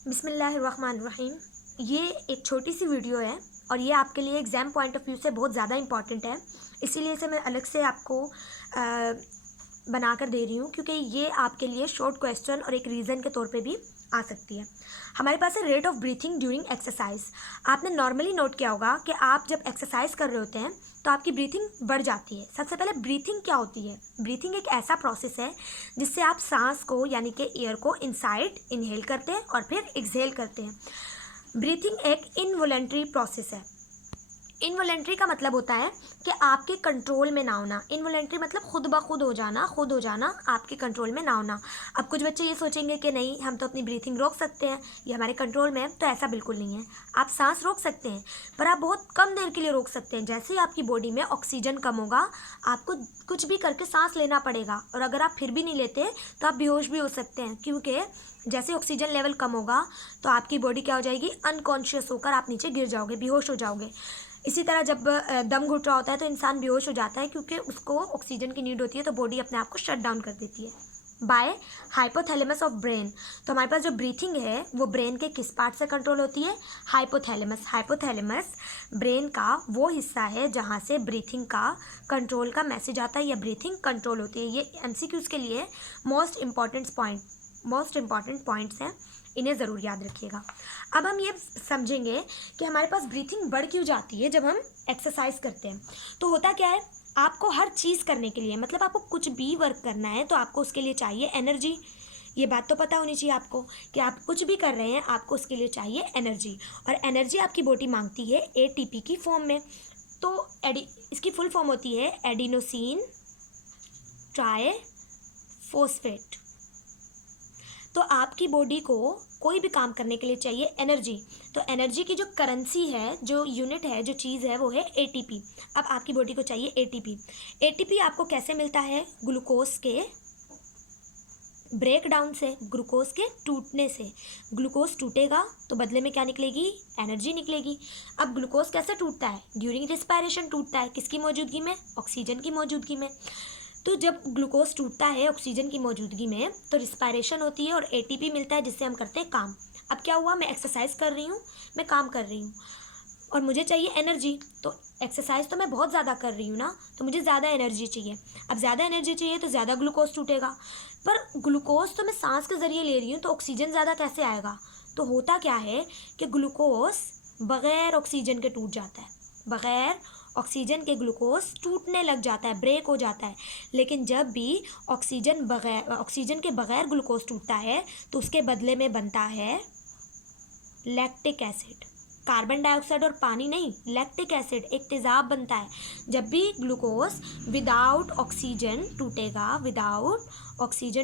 बिस्मिल्लाहिर्रहमानिर्रहीम। ये एक छोटी सी वीडियो है और ये आपके लिए एग्ज़ाम पॉइंट ऑफ व्यू से बहुत ज़्यादा इम्पॉर्टेंट है। इसीलिए इसे मैं अलग से आपको बना कर दे रही हूँ, क्योंकि ये आपके लिए शॉर्ट क्वेश्चन और एक रीज़न के तौर पे भी आ सकती है। हमारे पास है rate of breathing during exercise. आपने नॉर्मली नोट किया होगा कि आप जब एक्सरसाइज कर रहे होते हैं तो आपकी ब्रीथिंग बढ़ जाती है। सबसे पहले ब्रीथिंग क्या होती है? ब्रीथिंग एक ऐसा प्रोसेस है जिससे आप सांस को यानी कि एयर को इनसाइड इनहेल करते हैं और फिर एक्सहेल करते हैं। ब्रीथिंग एक इनवॉलंटरी प्रोसेस है। इनवॉलेंट्री का मतलब होता है कि आपके कंट्रोल में ना होना। इनवॉलेंट्री मतलब खुद ब खुद हो जाना, खुद हो जाना, आपके कंट्रोल में ना होना। अब कुछ बच्चे ये सोचेंगे कि नहीं, हम तो अपनी ब्रीथिंग रोक सकते हैं, ये हमारे कंट्रोल में है। तो ऐसा बिल्कुल नहीं है। आप सांस रोक सकते हैं, पर आप बहुत कम देर के लिए रोक सकते हैं। जैसे ही आपकी बॉडी में ऑक्सीजन कम होगा, आपको कुछ भी करके सांस लेना पड़ेगा, और अगर आप फिर भी नहीं लेते तो आप बेहोश भी हो सकते हैं, क्योंकि जैसे ऑक्सीजन लेवल कम होगा तो आपकी बॉडी क्या हो जाएगी, अनकॉन्शियस होकर आप नीचे गिर जाओगे, बेहोश हो जाओगे। इसी तरह जब दम घुट रहा होता है तो इंसान बेहोश हो जाता है, क्योंकि उसको ऑक्सीजन की नीड होती है, तो बॉडी अपने आप को शट डाउन कर देती है बाय हाइपोथैलेमस ऑफ ब्रेन। तो हमारे पास जो ब्रीथिंग है वो ब्रेन के किस पार्ट से कंट्रोल होती है? हाइपोथैलेमस। हाइपोथैलेमस ब्रेन का वो हिस्सा है जहाँ से ब्रीथिंग का कंट्रोल का मैसेज आता है या ब्रीथिंग कंट्रोल होती है। ये एमसीक्यूज़ के लिए मोस्ट इम्पॉर्टेंट पॉइंट्स हैं, इन्हें ज़रूर याद रखिएगा। अब हम ये समझेंगे कि हमारे पास ब्रीथिंग बढ़ क्यों जाती है जब हम एक्सरसाइज करते हैं। तो होता क्या है, आपको हर चीज़ करने के लिए, मतलब आपको कुछ भी वर्क करना है तो आपको उसके लिए चाहिए एनर्जी। ये बात तो पता होनी चाहिए आपको कि आप कुछ भी कर रहे हैं, आपको उसके लिए चाहिए एनर्जी, और एनर्जी आपकी बॉडी मांगती है एटीपी की फॉर्म में। तो इसकी फुल फॉर्म होती है एडिनोसिन ट्राइफॉस्फेट। तो आपकी बॉडी को कोई भी काम करने के लिए चाहिए एनर्जी। तो एनर्जी की जो करेंसी है, जो यूनिट है, जो चीज़ है, वो है एटीपी। अब आपकी बॉडी को चाहिए एटीपी। एटीपी आपको कैसे मिलता है? ग्लूकोज के ब्रेक डाउन से, ग्लूकोज के टूटने से। ग्लूकोज टूटेगा तो बदले में क्या निकलेगी? एनर्जी निकलेगी। अब ग्लूकोज कैसे टूटता है? ड्यूरिंग रिस्पायरेशन टूटता है। किसकी मौजूदगी में? ऑक्सीजन की मौजूदगी में। तो जब ग्लूकोज टूटता है ऑक्सीजन की मौजूदगी में तो रिस्पायरेशन होती है और एटीपी मिलता है, जिससे हम करते हैं काम। अब क्या हुआ, मैं एक्सरसाइज कर रही हूँ, मैं काम कर रही हूँ और मुझे चाहिए एनर्जी। तो एक्सरसाइज तो मैं बहुत ज़्यादा कर रही हूँ ना, तो मुझे ज़्यादा एनर्जी चाहिए। अब ज़्यादा एनर्जी चाहिए तो ज़्यादा ग्लूकोज टूटेगा, पर ग्लूकोज तो मैं सांस के ज़रिए ले रही हूँ, तो ऑक्सीजन ज़्यादा कैसे आएगा? तो होता क्या है कि ग्लूकोज बग़ैर ऑक्सीजन के टूट जाता है। बग़ैर ऑक्सीजन के ग्लूकोज टूटने लग जाता है, ब्रेक हो जाता है। लेकिन जब भी ऑक्सीजन के बग़ैर ग्लूकोज टूटता है तो उसके बदले में बनता है लैक्टिक एसिड। कार्बन डाइऑक्साइड और पानी नहीं, लैक्टिक एसिड, एक तेज़ाब बनता है। जब भी ग्लूकोज विदाउट ऑक्सीजन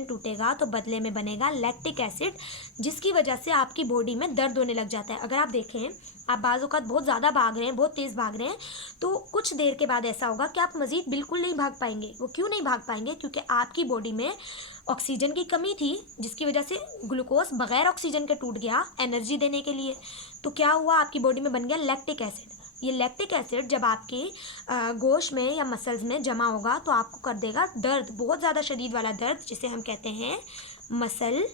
टूटेगा तो बदले में बनेगा लैक्टिक एसिड, जिसकी वजह से आपकी बॉडी में दर्द होने लग जाता है। अगर आप देखें, आप बाज़ औक़ात बहुत ज़्यादा भाग रहे हैं, बहुत तेज़ भाग रहे हैं, तो कुछ देर के बाद ऐसा होगा कि आप मज़ीद बिल्कुल नहीं भाग पाएंगे। वो क्यों नहीं भाग पाएंगे? क्योंकि आपकी बॉडी में ऑक्सीजन की कमी थी, जिसकी वजह से ग्लूकोज बग़ैर ऑक्सीजन के टूट गया एनर्जी देने के लिए। तो क्या हुआ, आपकी बॉडी में बन गया लैक्टिक एसिड। ये लैक्टिक एसिड जब आपके गोश्त में या मसल्स में जमा होगा तो आपको कर देगा दर्द, बहुत ज़्यादा शदीद वाला दर्द, जिसे हम कहते हैं मसल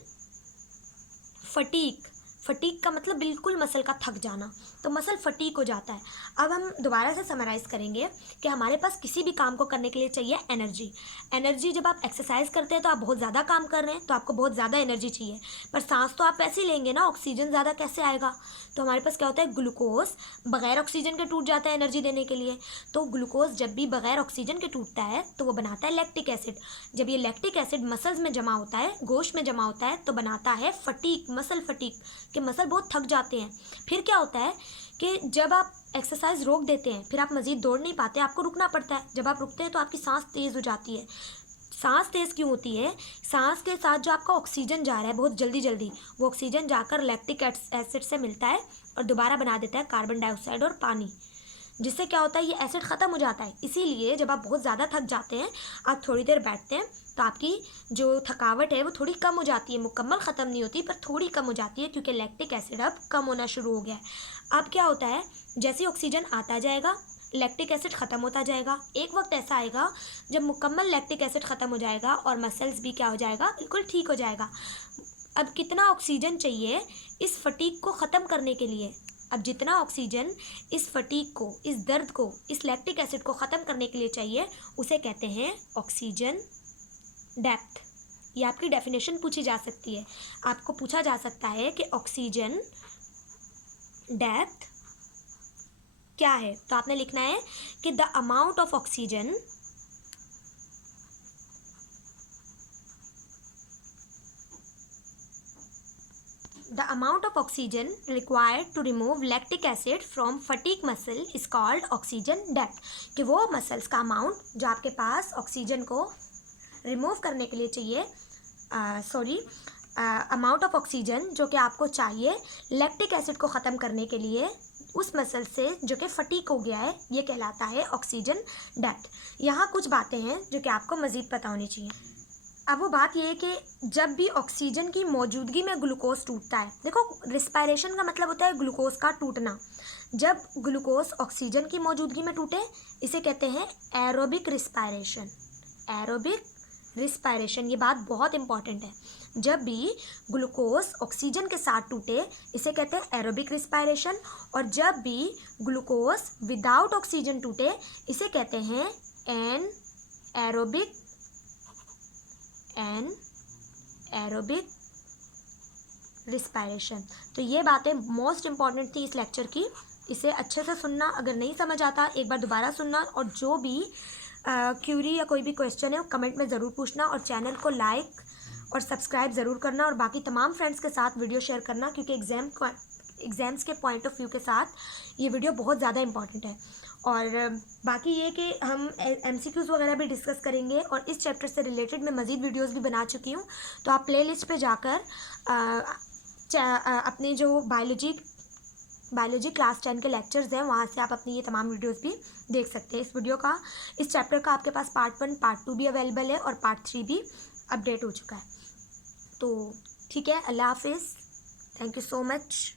फटीक। फटीक का मतलब बिल्कुल मसल का थक जाना, तो मसल फटीक हो जाता है। अब हम दोबारा से समराइज़ करेंगे कि हमारे पास किसी भी काम को करने के लिए चाहिए एनर्जी। एनर्जी जब आप एक्सरसाइज करते हैं तो आप बहुत ज़्यादा काम कर रहे हैं, तो आपको बहुत ज़्यादा एनर्जी चाहिए, पर सांस तो आप ऐसे ही लेंगे ना, ऑक्सीजन ज़्यादा कैसे आएगा? तो हमारे पास क्या होता है, ग्लूकोज बग़ैर ऑक्सीजन के टूट जाता है एनर्जी देने के लिए। तो ग्लूकोज जब भी बग़ैर ऑक्सीजन के टूटता है तो वो बनाता है लैक्टिक एसिड। जब ये लैक्टिक एसिड मसल्स में जमा होता है, गोश्त में जमा होता है, तो बनाता है फटीक, मसल फटीक, कि मसल बहुत थक जाते हैं। फिर क्या होता है कि जब आप एक्सरसाइज रोक देते हैं, फिर आप मज़ीद दौड़ नहीं पाते, आपको रुकना पड़ता है। जब आप रुकते हैं तो आपकी सांस तेज़ हो जाती है। सांस तेज़ क्यों होती है? सांस के साथ जो आपका ऑक्सीजन जा रहा है बहुत जल्दी जल्दी, वो ऑक्सीजन जाकर लैक्टिक एसिड से मिलता है और दोबारा बना देता है कार्बन डाइऑक्साइड और पानी, जिससे क्या होता है, ये एसिड ख़त्म हो जाता है। इसीलिए जब आप बहुत ज़्यादा थक जाते हैं, आप थोड़ी देर बैठते हैं तो आपकी जो थकावट है वो थोड़ी कम हो जाती है, मुकम्मल ख़त्म नहीं होती पर थोड़ी कम हो जाती है, क्योंकि लैक्टिक एसिड अब कम होना शुरू हो गया है। अब क्या होता है, जैसे ऑक्सीजन आता जाएगा लैक्टिक एसिड ख़त्म होता जाएगा। एक वक्त ऐसा आएगा जब मुकम्मल लैक्टिक एसिड ख़त्म हो जाएगा और मसल्स भी क्या हो जाएगा, बिल्कुल ठीक हो जाएगा। अब कितना ऑक्सीजन चाहिए इस फटीग को ख़त्म करने के लिए? अब जितना ऑक्सीजन इस फटीग को, इस दर्द को, इस लैक्टिक एसिड को ख़त्म करने के लिए चाहिए, उसे कहते हैं ऑक्सीजन डेप्थ। ये आपकी डेफिनेशन पूछी जा सकती है। आपको पूछा जा सकता है कि ऑक्सीजन डेप्थ क्या है, तो आपने लिखना है कि the amount of oxygen The amount of oxygen required to remove lactic acid from fatigue muscle is called oxygen depth। कि वो मसल्स का अमाउंट जो आपके पास ऑक्सीजन को रिमूव करने के लिए चाहिए, अमाउंट ऑफ ऑक्सीजन जो कि आपको चाहिए लैक्टिक एसिड को ख़त्म करने के लिए उस मसल से जो कि फटीक हो गया है, ये कहलाता है ऑक्सीजन डेप्थ। यहाँ कुछ बातें हैं जो कि आपको मज़ीद पता होनी चाहिए। अब वो बात ये है कि जब भी ऑक्सीजन की मौजूदगी में ग्लूकोज टूटता है, देखो रिस्पायरेशन का मतलब होता है ग्लूकोज का टूटना। जब ग्लूकोज ऑक्सीजन की मौजूदगी में टूटे, इसे कहते हैं एरोबिक रिस्पायरेशन। एरोबिक रिस्पायरेशन, ये बात बहुत इंपॉर्टेंट है। जब भी ग्लूकोज ऑक्सीजन के साथ टूटे, इसे कहते हैं एरोबिक रिस्पायरेशन। और जब भी ग्लूकोज विदाउट ऑक्सीजन टूटे, इसे कहते हैं एरोबिक रिस्पायरेशन। तो ये बातें मोस्ट इंपॉर्टेंट थी इस लेक्चर की। इसे अच्छे से सुनना, अगर नहीं समझ आता एक बार दोबारा सुनना, और जो भी क्यूरी या कोई भी क्वेश्चन है वो कमेंट में ज़रूर पूछना, और चैनल को लाइक और सब्सक्राइब ज़रूर करना, और बाकी तमाम फ्रेंड्स के साथ वीडियो शेयर करना, क्योंकि एग्ज़ाम्स के पॉइंट ऑफ व्यू के साथ ये वीडियो बहुत ज़्यादा इंपॉर्टेंट है। और बाकी ये कि हम MCQs वगैरह भी डिस्कस करेंगे, और इस चैप्टर से रिलेटेड मैं मज़ीद वीडियोस भी बना चुकी हूँ। तो आप प्लेलिस्ट पे जाकर अपने जो बायोलॉजी क्लास 10 के लेक्चर्स हैं, वहाँ से आप अपनी ये तमाम वीडियोस भी देख सकते हैं। इस चैप्टर का आपके पास पार्ट 1 पार्ट 2 भी अवेलेबल है, और पार्ट 3 भी अपडेट हो चुका है। तो ठीक है, अल्लाह हाफिज़, थैंक यू सो मच।